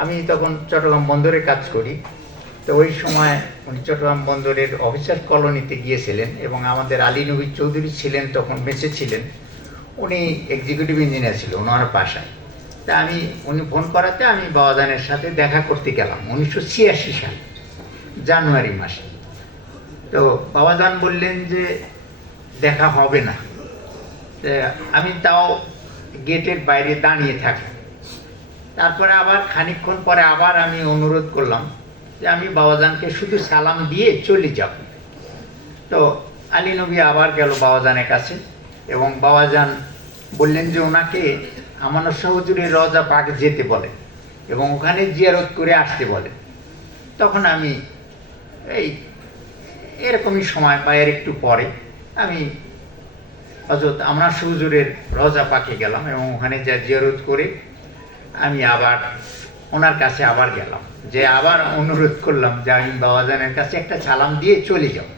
আমি তখন চট্টগ্রাম বন্দরে কাজ করি। তো ওই সময় উনি চট্টগ্রাম বন্দরের অফিসার কলোনিতে গিয়েছিলেন এবং আমাদের আলী নবী চৌধুরী ছিলেন, তখন বেঁচে ছিলেন। উনি এক্সিকিউটিভ ইঞ্জিনিয়ার ছিল, ওনার বাসায়। তা আমি, উনি ফোন করাতে আমি বাবাজানের সাথে দেখা করতে গেলাম, উনিশশো ছিয়াশি সাল, জানুয়ারি মাসে। তো বাবাজান বললেন যে, দেখা হবে না। আমি তাও গেটের বাইরে দাঁড়িয়ে থাকি। তারপরে আবার খানিকক্ষণ পরে আবার আমি অনুরোধ করলাম যে আমি বাবাজানকে শুধু সালাম দিয়ে চলে যাব। তো আলী নবী আবার গেল বাবাজানের কাছে এবং বাবাজান বললেন যে ওনাকে আমানত সহজুরের রজা পাক যেতে বলে এবং ওখানে জিয়ারত করে আসতে বলে। তখন আমি এই এরকমই সময় এর একটু পরে আমি হজরত আমরা হুজুরের রজা পাকে গেলাম এবং ওখানে যা জিয়ারত করে আমি আবার ওনার কাছে আবার গেলাম। যে আবার অনুরোধ করলাম যে আমি বাবাজানের কাছে একটা সালাম দিয়ে চলে যাব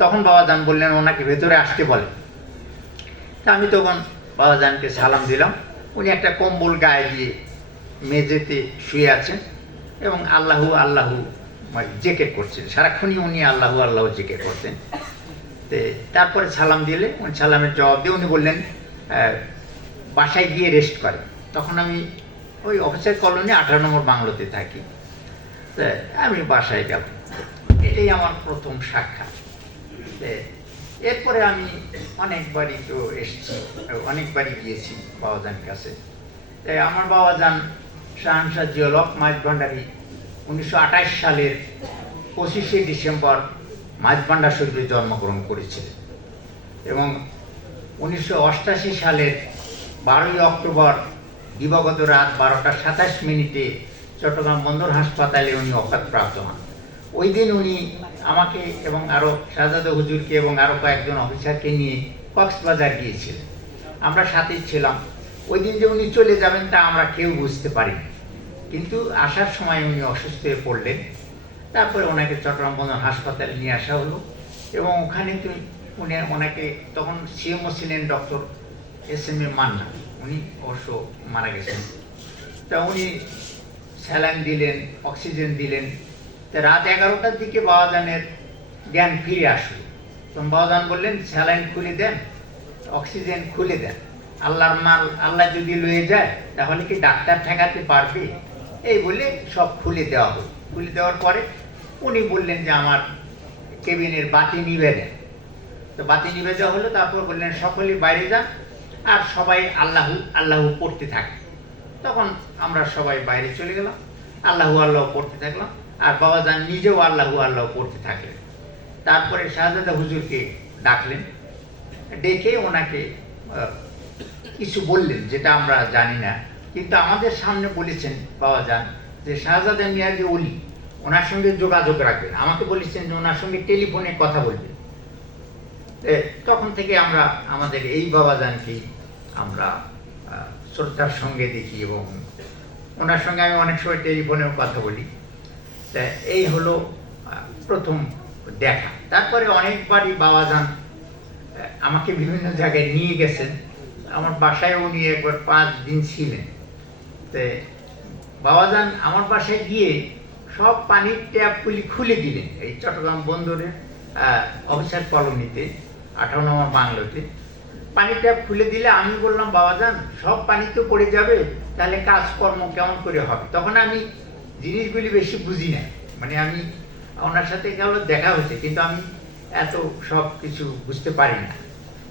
তখন বাবাজান বললেন, ওনাকে ভেতরে আসতে বলে তা আমি তখন বাবাজানকে সালাম দিলাম। উনি একটা কম্বল গায়ে দিয়ে মেঝেতে শুয়ে আছেন এবং আল্লাহু আল্লাহু জেকের করছেন। সারাক্ষণই উনি আল্লাহু আল্লাহ জেকের করতেন। তে তারপরে সালাম দিলে উনি সালামের জবাব দিয়ে উনি বললেন বাসায় গিয়ে রেস্ট করে তখন আমি ওই অফিসের কলোনি আঠারো নম্বর বাংলোতে থাকি। আমি বাসায় যাব এটাই আমার প্রথম সাক্ষাৎ এরপরে আমি অনেকবারই তো এসেছি, অনেকবারই গিয়েছি বাবাজানের কাছে। তাই আমার বাবাজান শাহানশাহ জিওলক মাছ ভান্ডারী উনিশশো আঠাশ সালের পঁচিশে ডিসেম্বর মাছ ভান্ডার শরীফে জন্মগ্রহণ করেছিলেন এবং উনিশশো সালের বারোই অক্টোবর দিবাগত রাত বারোটা সাতাশ মিনিটে চট্টগ্রাম বন্দর হাসপাতালে উনি অকাতপ্রাপ্ত হন। ওই দিন উনি আমাকে এবং আরও শাহজাদা হুজুরকে এবং আরও কয়েকজন অফিসারকে নিয়ে কক্সবাজার গিয়েছিলেন। আমরা সাথেই ছিলাম। ওই দিন যে উনি চলে যাবেন তা আমরা কেউ বুঝতে পারিনি। কিন্তু আসার সময় উনি অসুস্থ হয়ে পড়লেন। তারপরে ওনাকে চট্টগ্রাম বন্দর হাসপাতালে নিয়ে আসা হলো এবং ওখানে উনি ওনাকে তখন সিএমও ছিলেন doctor S M A Manna. উনি অবশ্য মারা গেছেন। তা উনি স্যালাইন দিলেন, অক্সিজেন দিলেন। তা রাত এগারোটার দিকে বাবাজানের জ্ঞান ফিরে আসলো। তখন বাবাজান বললেন, স্যালাইন খুলে দেন, অক্সিজেন খুলে দেন। আল্লাহর মাল, আল্লাহ যদি লয়ে যায়, তাহলে কি ডাক্তার ঠেকাতে পারবে? এই বলে সব খুলে দেওয়া হলো। খুলে দেওয়ার পরে উনি বললেন যে, আমার কেবিনের বাতি নিভে দেন। তো বাতি নিভে দেওয়া হলো, তারপর বললেন, সকলে বাইরে যান আর সবাই আল্লাহ, আল্লাহু পড়তে থাকে। তখন আমরা সবাই বাইরে চলে গেলাম। আল্লাহু, আল্লাহ পড়তে থাকলাম। আর বাবা যান নিজেও আল্লাহু, আল্লাহ পড়তে থাকলেন তারপরে শাহজাদা হুজুরকে ডাকলেন। ডেকে ওনাকে কিছু বললেন, যেটা আমরা জানি না। কিন্তু আমাদের সামনে বলেছেন বাবা যান যে শাহজাদা মিয়া যে অলি ওনার সঙ্গে যোগাযোগ রাখবেন। আমাকে বলেছেন যে, ওনার সঙ্গে টেলিফোনে কথা বলবেন। তখন থেকে আমরা আমাদের এই বাবাজানকেই আমরা শ্রদ্ধার সঙ্গে দেখি এবং ওনার সঙ্গে আমি অনেক সময় টেলিফোনেও কথা বলি। তা এই হলো প্রথম দেখা। তারপরে অনেকবারই বাবা যান আমাকে বিভিন্ন জায়গায় নিয়ে গেছেন। আমার বাসায় উনি একবার পাঁচ দিন ছিলেন। তে বাবাজান আমার বাসায় গিয়ে সব পানির ট্যাপগুলি খুলে দিলেন। এই চট্টগ্রাম বন্দরের অফিসার কলোনিতে, আঠারো নম্বর বাংলোতে। পানির ট্যাপ খুলে দিলে আমি বললাম বাবাজান সব পানি তো পড়ে যাবে তাহলে কাজকর্ম কেমন করে হবে? তখন আমি জিনিসগুলি বেশি বুঝি না মানে আমি ওনার সাথে গেল দেখা হয়েছে কিন্তু আমি এত সব কিছু বুঝতে পারি না।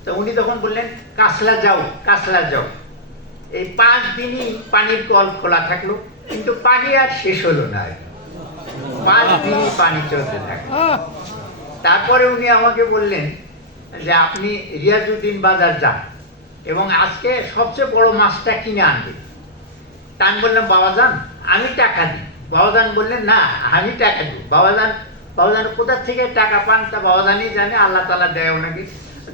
তো উনি তখন বললেন কাসলা যাও কাসলা যাও। এই পাঁচ দিনই পানির কল খোলা থাকল কিন্তু পানি আর শেষ হলো না। পাঁচ দিনই পানি চলতে থাকল। তারপরে উনি আমাকে বললেন যে আপনি রিয়াজুদ্দিন বাজার যান এবং আজকে সবচেয়ে বড় মাছটা কিনে আনবে। তা আমি বললাম বাবাজান, আমি টাকা দিই। বাবাজান বললেন, না, আমি টাকা দিই। বাবাজান বাবাজান, কোথা থেকে টাকা পান তা বাবা বাবাজানই জানে, আল্লাহ তালা দেয় ওনাকে।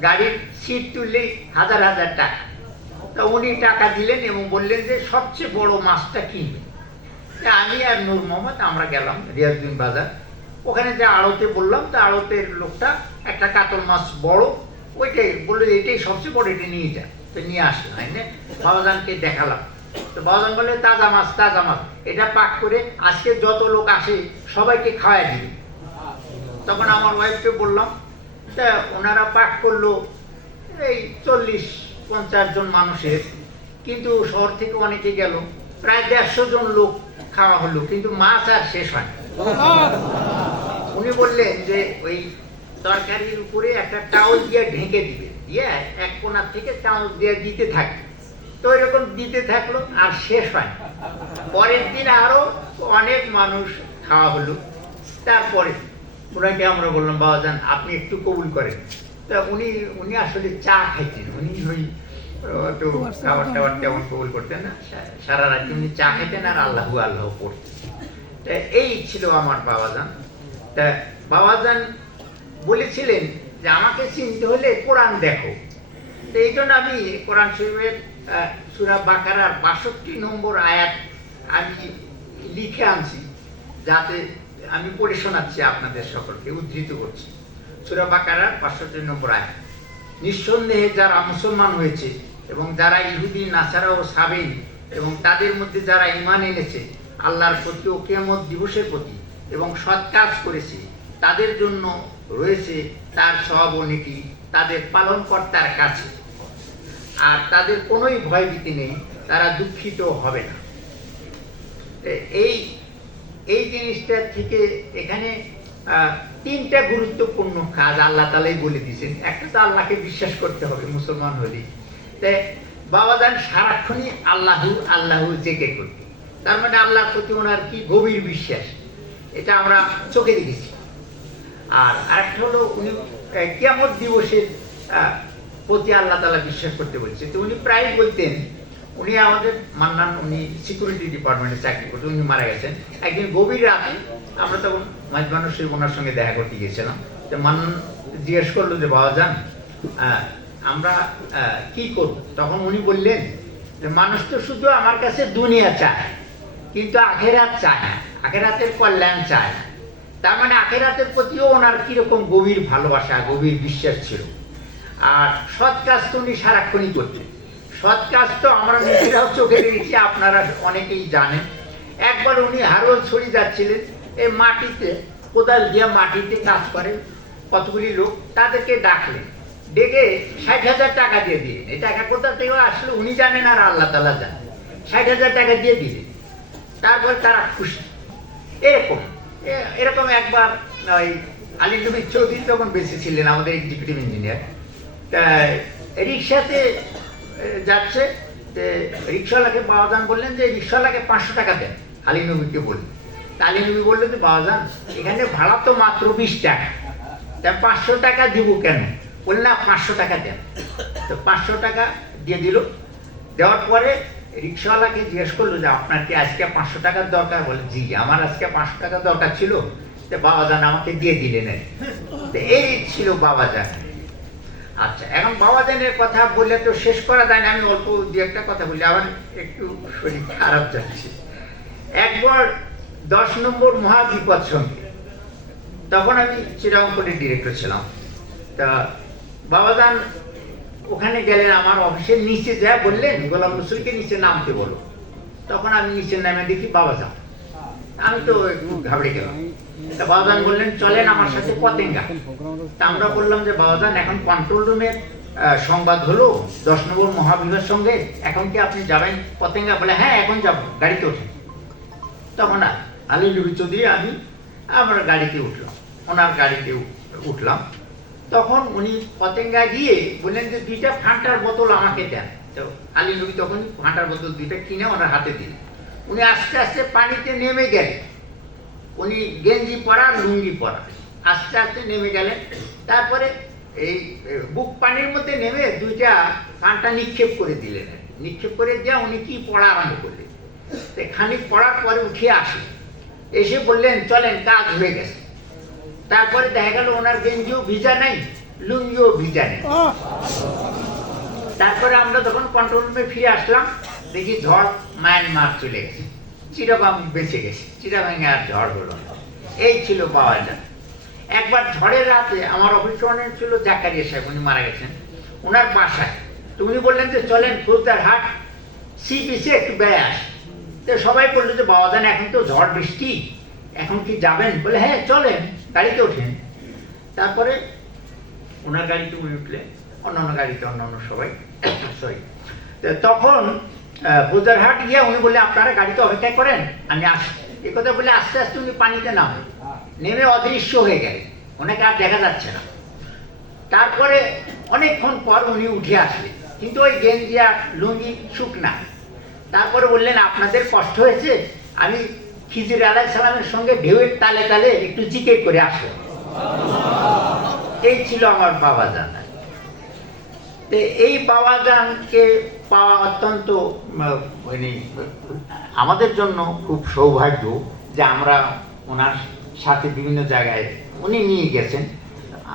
গাড়ির সিট তুললেই হাজার হাজার টাকা। তা উনি টাকা দিলেন এবং বললেন যে, সবচেয়ে বড় মাছটা কিনবে। আমি আর নূর মোহাম্মদ, আমরা গেলাম রিয়াজুদ্দিন বাজার। ওখানে যে আড়তে বললাম, তা আড়তের লোকটা একটা কাতল মাছ বড়, ওইটাই বলল যে এটাই সবচেয়ে বড়, এটা নিয়ে যা। তো নিয়ে আসলাম এনে বাবাজানকে দেখালাম। তো বাবাজান বললে তাজা মাছ তাজা মাছ। এটা পাক করে আজকে যত লোক আসে, সবাইকে খাওয়াই দিবে। তখন আমার ওয়াইফকে বললাম, তা ওনারা পাক করল এই চল্লিশ, পঞ্চাশ জন মানুষের, কিন্তু শহর থেকে অনেকে গেল। প্রায় দেড়শো জন লোক খাওয়া হলো, কিন্তু মাছ আর শেষ হয় উনি বললেন যে ওই তরকারির উপরে একটা টাউল দিয়ে ঢেকে দিবে। দিয়ে এক কোনার থেকে টাউল দিয়ে দিতে থাকে। তো এরকম দিতে থাকল আর শেষ হয় পরের দিন আরও অনেক মানুষ খাওয়া হলো। তারপরে ওনাকে আমরা বললাম, বাবা যান, আপনি একটু কবুল করেন। তা উনি উনি আসলে চা খাইতেন। উনি ওই, একটু খাবার টাবার তেমন কবুল করতেন না। সারা রাত উনি চা খেতেন আর আল্লাহু আল্লাহ পড়তেন। এই ছিল আমার বাবাজান। তা বাবাজান বলেছিলেন যে, আমাকে চিনতে হলে কোরআন দেখো। তো এই জন্য আমি কোরআন শরীফের সূরা বাকারার বাষট্টি নম্বর আয়াত আমি লিখে আনছি, যাতে আমি পড়ে শোনাচ্ছি আপনাদের সকলকে, উদ্ধৃত করছি। সুরা বাকারার বাষট্টি নম্বর আয়াত। নিঃসন্দেহে যারা মুসলমান হয়েছে এবং যারা ইহুদি নাসারা ও সাবেন এবং তাদের মধ্যে যারা ইমান এনেছে আল্লাহর প্রতি ও কেমত দিবসের প্রতি এবং সৎ কাজ করেছে, তাদের জন্য রয়েছে তার সব ও নীতি, তাদের পালনকর্তার কাছে। আর তাদের কোনোই ভয়ভীতি নেই, তারা দুঃখিত হবে না। এই এই জিনিসটা থেকে এখানে তিনটা গুরুত্বপূর্ণ কাজ আল্লাহ তালাই বলে দিয়েছেন। একটা তো আল্লাহকে বিশ্বাস করতে হবে মুসলমান হলে। তাই বাবাদান সারাক্ষণই আল্লাহু আল্লাহু জেগে করতে তার মানে আল্লাহর প্রতি ওনার কি গভীর বিশ্বাস? এটা আমরা চোখে দেখেছি। আর আরেকটা হলো উনি কিয়ামত দিবসের প্রতি আল্লাহ তালা বিশ্বাস করতে বলছে তো উনি প্রায় বলতেন, উনি আমাদের মান্নান, উনি সিকিউরিটি ডিপার্টমেন্টে চাকরি করতেন, উনি মারা গেছেন। একদিন গভীর রাতে আমরা তখন মাঝ মানুষের ওনার সঙ্গে দেখা করতে গিয়েছিলাম। তো মান্নান জিজ্ঞেস করল যে, বাবা যান আমরা কি করব? তখন উনি বললেন যে, মানুষ তো শুধু আমার কাছে দুনিয়া চায়। কিন্তু আখেরাত চায় আখেরাতের কল্যাণ চায় তার মানে আখেরাতের প্রতিও ওনার কীরকম গভীর ভালোবাসা, গভীর বিশ্বাস ছিল। আর সৎ কাজ তো উনি সারাক্ষণই করতেন। সৎ কাজ তো আমরা নিজেরাও চোখে দেখেছি, আপনারা অনেকেই জানেন। একবার উনি হারোল ছড়ি যাচ্ছিলেন, এই মাটিতে, কোদাল দিয়ে মাটিতে কাজ করে কতগুলি লোক, তাদেরকে ডাকলেন। ডেকে ষাট হাজার টাকা দিয়ে দিলেন। এই টাকা কোথা থেকে আসলে উনি জানেন আর আল্লাহ তালা জানেন। ষাট হাজার টাকা দিয়ে দিলেন। তারপর তারা খুশি। এরকম। এরকম একবার ওই আলী নবী চৌধুরী তখন বেঁচে ছিলেন, আমাদের এক্সিকিউটিভ ইঞ্জিনিয়ার তা রিক্সাতে যাচ্ছে যে রিক্সাওয়ালাকে বাবাজান বললেন যে রিক্সাওয়ালাকে পাঁচশো টাকা দেন। আলী নবীকে বললেন। আলী নবী বললেন যে, বাবাজান, এখানে ভাড়া তো মাত্র বিশ টাকা। তা পাঁচশো টাকা দিব কেন? বললেন, না, পাঁচশো টাকা দেন। তো পাঁচশো টাকা দিয়ে দিল। দেওয়ার পরে রিক্সাওয়ালাকে জিজ্ঞেস করল যে, আপনার কি আজকে পাঁচশো টাকার দরকার? বলে, জি, আমার আজকে পাঁচশো টাকা দরকার ছিল। তো বাবাজান আমাকে দিয়ে দিলেন এই ছিল বাবা বাবাজান। আচ্ছা এখন বাবা বাবাজানের কথা বললে তো শেষ করা যায় না, আমি অল্প দু একটা কথা বলি আমার একটু শরীর খারাপ যাচ্ছে। একবার দশ নম্বর মহাবিপদ সঙ্গে, তখন আমি শ্রীরামপুরের ডিরেক্টর ছিলাম। তা বাবাজান ওখানে গেলেন আমার অফিসের নিচে যা বললেন, গোলাম রসুলকে নিচে নামতে বলো। তখন আমি নিচে নামে দেখি বাবাজান আমি তো ঘাবড়ে গেলাম। তা বাবাজান বললেন, চলেন আমার সাথে পতেঙ্গা। তা আমরা বললাম যে বাবাজান এখন কন্ট্রোল রুমের সংবাদ হলো দশ নম্বর মহাবিভার সঙ্গে। এখন কি আপনি যাবেন পতেঙ্গা? বলে হ্যাঁ এখন যাব। গাড়িতে ওঠেন তখন আলী লুবি চৌধুরী আমি, আমার গাড়িতে উঠলাম। ওনার গাড়িতে উঠলাম। তখন উনি পতেঙ্গা গিয়ে বললেন যে, দুইটা ফান্টার বোতল আমাকে দেন। তো আলী নবী তখন ফান্টার বোতল দুইটা কিনে ওনার হাতে দিলেন। উনি আস্তে আস্তে পানিতে নেমে গেলেন। উনি গেঞ্জি পরা, লুঙ্গি পরা, আস্তে আস্তে নেমে গেলেন। তারপরে এই বুক পানির মধ্যে নেমে দুইটা পানটা নিক্ষেপ করে দিলেন। নিক্ষেপ করে দিয়ে উনি কি পড়া আরম্ভ করলেন? খানিক পড়ার পরে উঠে আসে। এসে বললেন, চলেন, কাজ হয়ে গেছে। তারপরে দেখা গেল ওনার গেঞ্জিও ভিজা নাই লুঙ্গিও ভিজা নেই। তারপরে আমরা যখন কন্ট্রোল রুমে ফিরে আসলাম দেখি ঝড় মায়ানমার চলে গেছে। চিরাবাং বেঁচে গেছে চিরাবাঙ্গে আর ঝড় হলো এই ছিল পাওয়া যায়। একবার ঝড়ের রাতে আমার অফিস ছিল জাকারিয়া সাহেব উনি মারা গেছেন। ওনার বাসায়। তো উনি বললেন যে চলেন ফৌজদার হাট সি পিসে একটু বেড়ে আসি। তো সবাই বলল যে বাবাজান এখন তো ঝড় বৃষ্টি এখন কি যাবেন? বলে হ্যাঁ চলেন। গাড়িতে ওঠেন। তারপরে ওনার গাড়িতে উনি উঠলেন অন্যান্য গাড়িতে অন্যান্য সবাই সরি তখন বোজারহাট গিয়ে উনি বললে, আপনারা গাড়িতে অপেক্ষা করেন, আমি আসছি এ কথা বলে আস্তে আস্তে উনি পানিতে নামে। নেমে অদৃশ্য হয়ে গেলে ওনাকে আর দেখা যাচ্ছে না। তারপরে অনেকক্ষণ পর উনি উঠে আসলেন। কিন্তু ওই গেঞ্জি আর লুঙ্গি শুকনা। তারপরে বললেন, আপনাদের কষ্ট হয়েছে, আমি খিজির আলাহ সালামের সঙ্গে ঢেউয়ের তালে তালে একটু জিকে করে আসো। এই ছিল আমার বাবা জানা এই বাবা জানকে পাওয়া অত্যন্ত মানে আমাদের জন্য খুব সৌভাগ্য যে আমরা ওনার সাথে বিভিন্ন জায়গায় উনি নিয়ে গেছেন,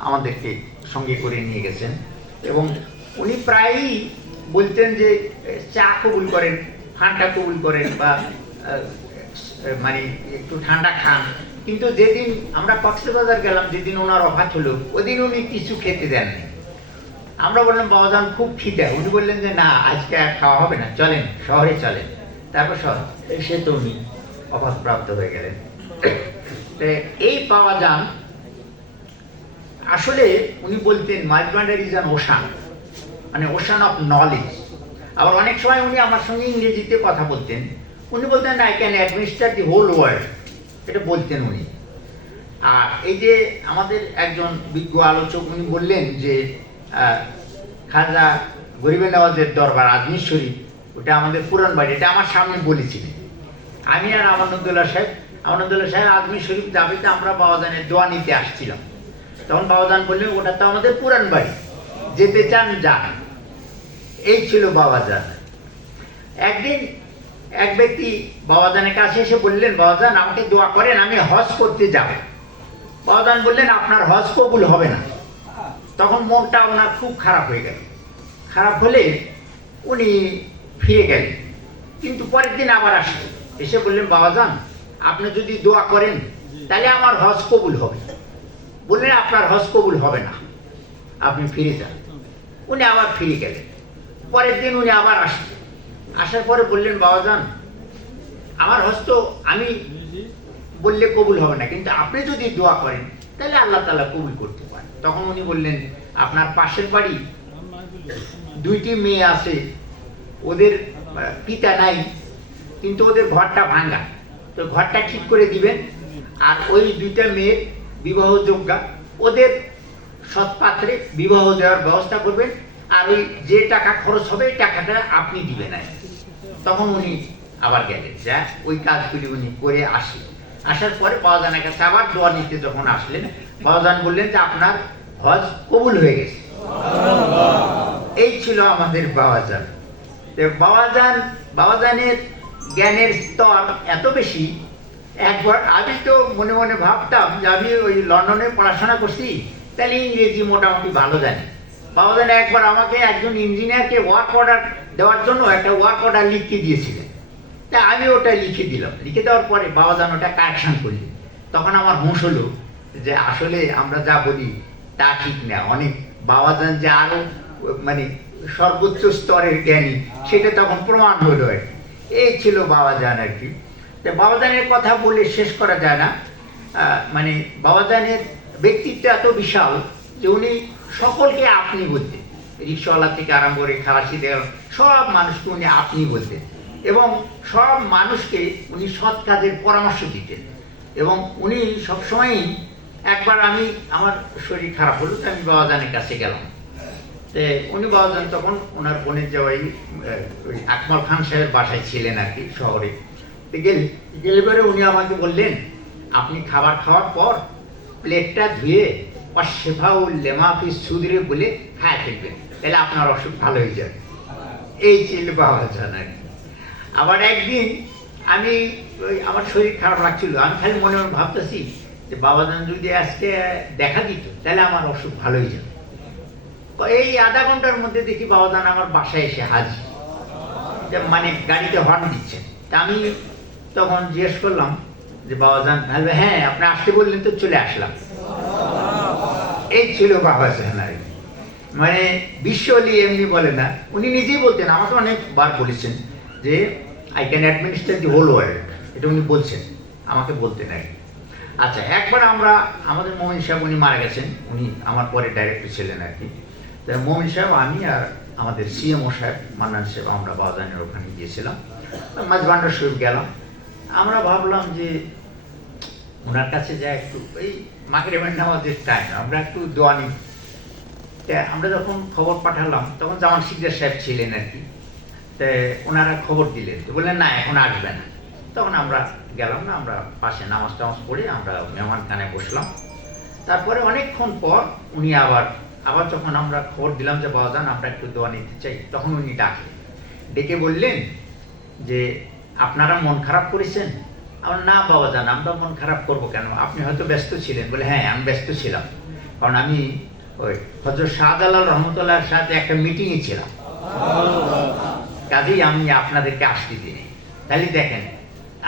আমাদেরকে সঙ্গে করে নিয়ে গেছেন। এবং উনি প্রায়ই বলতেন যে, চা কবুল করেন ফান্টা কবুল করেন বা মানে একটু ঠান্ডা খান। কিন্তু যেদিন আমরা কক্সবাজার গেলাম যেদিন ওনার অফাত হলো ওদিন উনি কিছু খেতে দেননি। আমরা বললাম বাবাজান খুব খিদে। উনি বললেন যে না আজকে আর খাওয়া হবে না। চলেন শহরে চলেন। তারপর শহর। সে তো উনি। অভাবপ্রাপ্ত হয়ে গেলেন। এই পাওয়া যান। আসলে উনি বলতেন মাইগ্রান্ডার ইজ অ্যান ওশান মানে ওশান অফ নলেজ আবার অনেক সময় উনি আমার সঙ্গে ইংরেজিতে কথা বলতেন। উনি বলতেন I can administer the whole world এটা বলতেন উনি। আর এই যে আমাদের একজন বিজ্ঞ আলোচক উনি বললেন যে খাজা গরিবে নওয়াজের দরবার, আজমির শরীফ, ওটা আমাদের পুরান বাড়ি, এটা আমার সামনে বলেছিলেন। আমি আর আমানুদ্দোল্লা সাহেব আমানুদ্দোল্লা সাহেব আজমির শরীফ দাবিতে আমরা বাবাজানের দোয়া নিতে আসছিলাম। তখন বাবাজান বললেন ওটা তো আমাদের পুরান বাড়ি, যেতে চান যান। এই ছিল বাবাজান একদিন এক ব্যক্তি বাবাজানের কাছে এসে বললেন, বাবাজান, আমাকে দোয়া করেন, আমি হজ করতে যাব। বাবাজান বললেন, আপনার হজ কবুল হবে না। তখন মনটা ওনার খুব খারাপ হয়ে গেল। খারাপ হলে উনি ফিরে গেলেন, কিন্তু পরের দিন আবার আসলেন। এসে বললেন, বাবাজান, আপনি যদি দোয়া করেন, তাহলে আমার হজ কবুল হবে। বললেন, আপনার হজ কবুল হবে না। আপনি ফিরে যান। উনি আবার ফিরে গেলেন। পরের দিন উনি আবার আসলেন। আসার পরে বললেন, বাবাজান, আমার হস্ত আমি বললে কবুল হবে না, কিন্তু আপনি যদি দোয়া করেন, তাহলে আল্লাহ তালা কবুল করতে পারেন। তখন উনি বললেন, আপনার পাশের বাড়ি দুইটি মেয়ে আছে, ওদের পিতা নাই, কিন্তু ওদের ঘরটা ভাঙা তো ঘরটা ঠিক করে দিবেন, আর ওই দুইটা মেয়ের বিবাহ বিবাহযোগ্যা ওদের সৎপাত্রে বিবাহ দেওয়ার ব্যবস্থা করবেন আর ওই যে টাকা খরচ হবে, এই টাকাটা আপনি দিবেন আর তখন উনি আবার গেলেন, যা, ওই কাজগুলি উনি করে আসলেন। আসার পরে বাবাজানের কাছে আবার দোয়া নিতে যখন আসলেন বাবাজান বললেন যে, আপনার হজ কবুল হয়ে গেছে। এই ছিল আমাদের বাবাজান বাবাজান বাবাজানের জ্ঞানের স্তর এত বেশি, একবার আমি তো মনে মনে ভাবতাম যে, আমি ওই লন্ডনে পড়াশোনা করছি, তাহলে ইংরেজি মোটামুটি ভালো জানি। বাবাজান একবার আমাকে একজন ইঞ্জিনিয়ারকে ওয়ার্ক অর্ডার দেওয়ার জন্য একটা ওয়ার্ক অর্ডার লিখতে দিয়েছিলেন। তা আমি ওটা লিখে দিলাম। লিখে দেওয়ার পরে বাবাজান ওটা কারেকশন করলেন। তখন আমার হুঁশ হলো যে আসলে আমরা যা বলি তা ঠিক না। অনেক বাবাজান যে আরও মানে সর্বোচ্চ স্তরের জ্ঞানী, সেটা তখন প্রমাণ হলো আর কি। এই ছিল বাবাজান আর কি। তো বাবাজানের কথা বলে শেষ করা যায় না। মানে বাবাজানের ব্যক্তিত্ব এত বিশাল যে উনি সকলকে আপনি বলতেন রিক্সাওয়ালা থেকে আরম্ভ করে দেওয়া, সব মানুষকে উনি আপনি বলতেন এবং সব মানুষকে উনি সৎ কাজের পরামর্শ দিতেন। এবং উনি সবসময়ই একবার আমি, আমার শরীর খারাপ হলো, তো আমি বাবাজানের কাছে গেলাম। তে উনি বাবাজান তখন ওনার বোনের যাওয়াই ওই আকমল খান সাহেবের বাসায় ছিলেন আর কি শহরে। তো গেলে গেলে পরে উনি আমাকে বললেন, আপনি খাবার খাওয়ার পর প্লেটটা ধুয়ে অশেফাউল লেমাফি সুদরে বলে খায় ফেলবেন তাহলে আপনার অসুখ ভালো হয়ে যাবে। এই ছিল বাবাজান আর আবার একদিন আমি আমার শরীর খারাপ লাগছিল। আমি খালি মনে মনে ভাবতেছি যে বাবাজান যদি আজকে দেখা দিত, তাহলে আমার অসুখ ভালো হয়ে যাবে এই আধা ঘণ্টার মধ্যে দেখি বাবাজান আমার বাসায় এসে হাজির। মানে গাড়িতে হর্ন দিচ্ছেন তা আমি তখন জিজ্ঞেস করলাম যে বাবা বাবাজান তাহলে হ্যাঁ আপনি আসতে বললেন তো চলে আসলাম। এই ছিল আর কি। মানে বিশ্বলি এমনি বলে না, উনি নিজেই বলতেন, আমাকে অনেকবার বলেছেন যে I can administer the whole world এটা উনি বলছেন, আমাকে বলতে নাই। আচ্ছা একবার আমরা, আমাদের মোমিন সাহেব উনি মারা গেছেন, উনি আমার পরে ডাইরেক্টর ছিলেন আর কি তা মোমিন সাহেব, আমি আর আমাদের সিএমও সাহেব, মান্নান সাহেব, আমরা বাজানের ওখানে গিয়েছিলাম। মাঝবান্ডার শরীফ গেলাম। আমরা ভাবলাম যে ওনার কাছে যা একটু, এই মাগরিবের নামাজের টাইম আমরা একটু দোয়া নিই। তা আমরা যখন খবর পাঠালাম, তখন জামান সিকদার সাহেব ছিলেন আর কি। তা ওনারা খবর দিলেন বললেন, না, এখন আসবে না। তখন আমরা গেলাম না, আমরা পাশে নামাজ টামাজ পড়ে আমরা মেহমান খানে বসলাম। তারপরে অনেকক্ষণ পর উনি আবার আবার যখন আমরা খবর দিলাম যে বাবা যান আমরা একটু দোয়া নিতে চাই, তখন উনি ডাকলেন ডেকে বললেন যে, আপনারা মন খারাপ করেছেন? আমার না বাবা যান আমরা মন খারাপ করব কেন? আপনি হয়তো ব্যস্ত ছিলেন। বলে হ্যাঁ আমি ব্যস্ত ছিলাম। কারণ আমি ওই হয়তো হজরত শাহজালাল রহমতুল্লাহর সাথে একটা মিটিংয়ে ছিলাম। কাজেই আমি আপনাদেরকে আসতে দিই তাহলে দেখেন,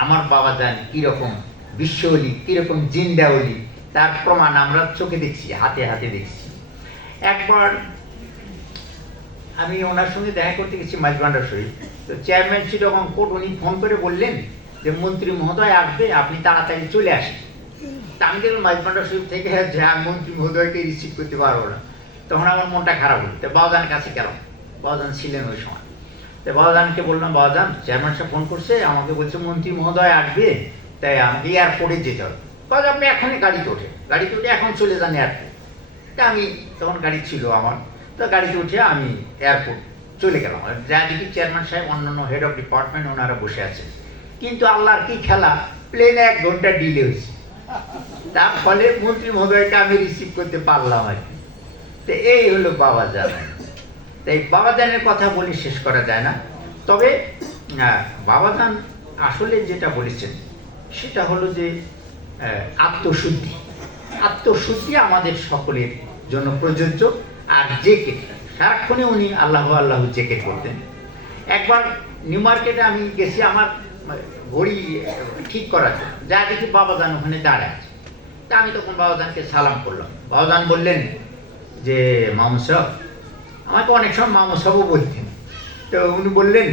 আমার বাবা যান কীরকম বিশ্ব বিশ্বলি কীরকম জিন্দাওলি তার প্রমাণ আমরা চোখে দেখছি, হাতে হাতে দেখছি। একবার আমি ওনার সঙ্গে দেখা করতে গেছি মাঝবান্ডার শরীফ। তো চেয়ারম্যান চিরকম কোর্ট, উনি ফোন করে বললেন যে মন্ত্রী মহোদয় আসবে, আপনি তাড়াতাড়ি চলে আসেন। তা আমি দেখলাম মাঝবান্ডার শরীফ থেকে মন্ত্রী মহোদয়কে রিসিভ করতে পারব না। তখন আমার মনটা খারাপ হলো। তো বাবাজানের কাছে গেলাম বাবাজান ছিলেন ওই সময়। তো বাবাজানকে বললাম, বাবাজান চেয়ারম্যান সাহেব ফোন করছে, আমাকে বলছে মন্ত্রী মহোদয় আসবে, তাই আমাকে এয়ারপোর্টে যেতে হবে। বাবা আপনি এখনই গাড়িতে ওঠে গাড়িতে উঠে এখন চলে যান এয়ারপোর্ট তা আমি, তখন গাড়ি ছিল আমার, তো গাড়িতে উঠে আমি এয়ারপোর্ট চলে গেলাম। যা দেখি চেয়ারম্যান সাহেব, অন্যান্য হেড অফ ডিপার্টমেন্ট ওনারা বসে আছেন। কিন্তু আল্লাহর কি খেলা? প্লেনে এক ঘণ্টা ডিলে হয়েছে। তার ফলে মন্ত্রী মহোদয়কে আমি রিসিভ করতে পারলাম আর কি। তো এই হলো বাবা জান তাই বাবা জানের কথা বলে শেষ করা যায় না। তবে বাবা জান আসলে যেটা বলেছেন, সেটা হলো যে আত্মশুদ্ধি। আত্মশুদ্ধি আমাদের সকলের জন্য প্রযোজ্য। আর জেকে সারাক্ষণে উনি আল্লাহ আল্লাহ জেকে করতেন একবার নিউ মার্কেটে আমি গেছি, আমার ঘড়ি ঠিক করার জন্য যা দেখি বাবাজান ওখানে দাঁড়ায় আছে। তা আমি তখন বাবাজানকে সালাম করলাম। বাবাজান বললেন যে, মামু সাহেব, আমাকে অনেক সময় মামু সাহেবও বলতেন। তো উনি বললেন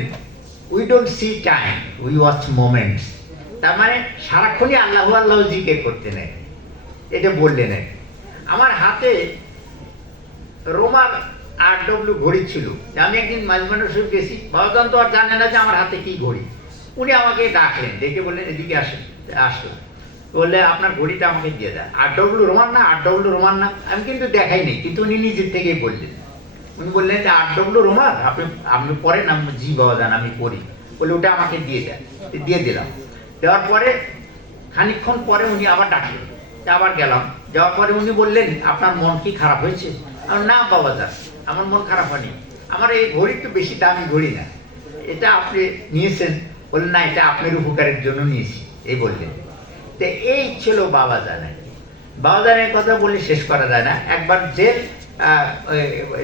we don't see time we watch moments তার মানে সারাক্ষণই আল্লাহ আল্লাহ জিকে করতে নেই এটা বললেন আর আমার হাতে রোমার আর ডব্লিউ ঘড়ি ছিল। আমি একদিন মাঝমান্ডা শরীফ গেছি। বাবাজান তো আর জানে না যে আমার হাতে কি ঘড়ি। উনি আমাকে ডাকলেন, দেখে বললেন, এদিকে আসেন আসলো বললে, আপনার ঘড়িটা আমাকে দিয়ে দেয় আর ডব্লিউ রোমান না, আর ডব্লিউ রোমান না? আমি কিন্তু দেখাইনি কিন্তু উনি নিজের থেকেই বললেন। উনি বললেন যে, আর ডব্লিউ রোমান? আপনি আপনি পড়েন, আমি জি বাবা জান, আমি পড়ি। বলে, ওটা আমাকে দিয়ে তো দিয়ে দিলাম। দেওয়ার পরে, খানিকক্ষণ পরে উনি আবার ডাকলেন আবার গেলাম। যাওয়ার পরে উনি বললেন, আপনার মন কি খারাপ হয়েছে? আমার না বাবা যান আমার মন খারাপ হয়নি। আমার এই ঘড়ি তো বেশি দামি ঘড়ি না। এটা আপনি নিয়েছেন বললেন না, এটা আপনার উপকারের জন্য নিয়েছি। এই বললেন তো এই ছিল বাবা জানের বাবা জানের কথা বলে শেষ করা যায় না। একবার জেল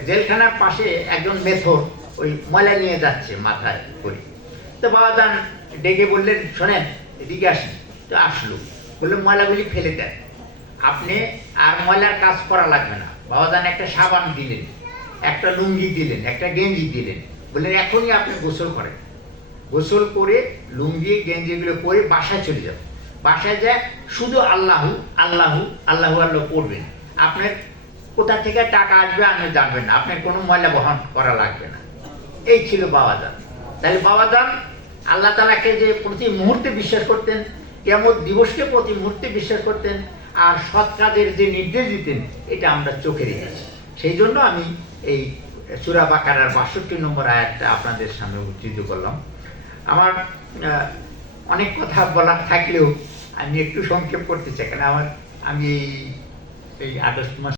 জেলখানার পাশে একজন মেথর ওই ময়লা নিয়ে যাচ্ছে মাথায় করে। তো বাবা জান ডেকে বললেন, শোনেন, এদিকে আসি তো আসলো। বলল, ময়লাগুলি ফেলে দেন। আপনি আর ময়লার কাজ করা লাগবে না। বাবা জান একটা সাবান দিলেন, একটা লুঙ্গি দিলেন, একটা গেঞ্জি দিলেন। বললেন, এখনই আপনি গোসল করেন। গোসল করে, লুঙ্গি গেঞ্জিগুলো পরে বাসায় চলে যাবে। বাসায় যায় শুধু আল্লাহু আল্লাহু আল্লাহু আল্লাহ পড়বেন আপনার কোথা থেকে টাকা আসবে আপনি জানবেন না। আপনার কোনো ময়লা বহন করা লাগবে না। এই ছিল বাবাজান তাহলে বাবাজান আল্লাহ তালাকে যে প্রতি মুহূর্তে বিশ্বাস করতেন কেমন দিবসকে প্রতি মুহূর্তে বিশ্বাস করতেন, আর সৎ কাজের যে নির্দেশ দিতেন, এটা আমরা চোখে রেখেছি। সেই জন্য আমি এই সুরা বাকারার বাষট্টি নম্বর আয়াতটা আপনাদের সামনে উদ্ধৃত করলাম। আমার অনেক কথা বলার থাকলেও আমি একটু সংক্ষেপ করতে চাই কারণ আমার, আমি এই আগস্ট মাস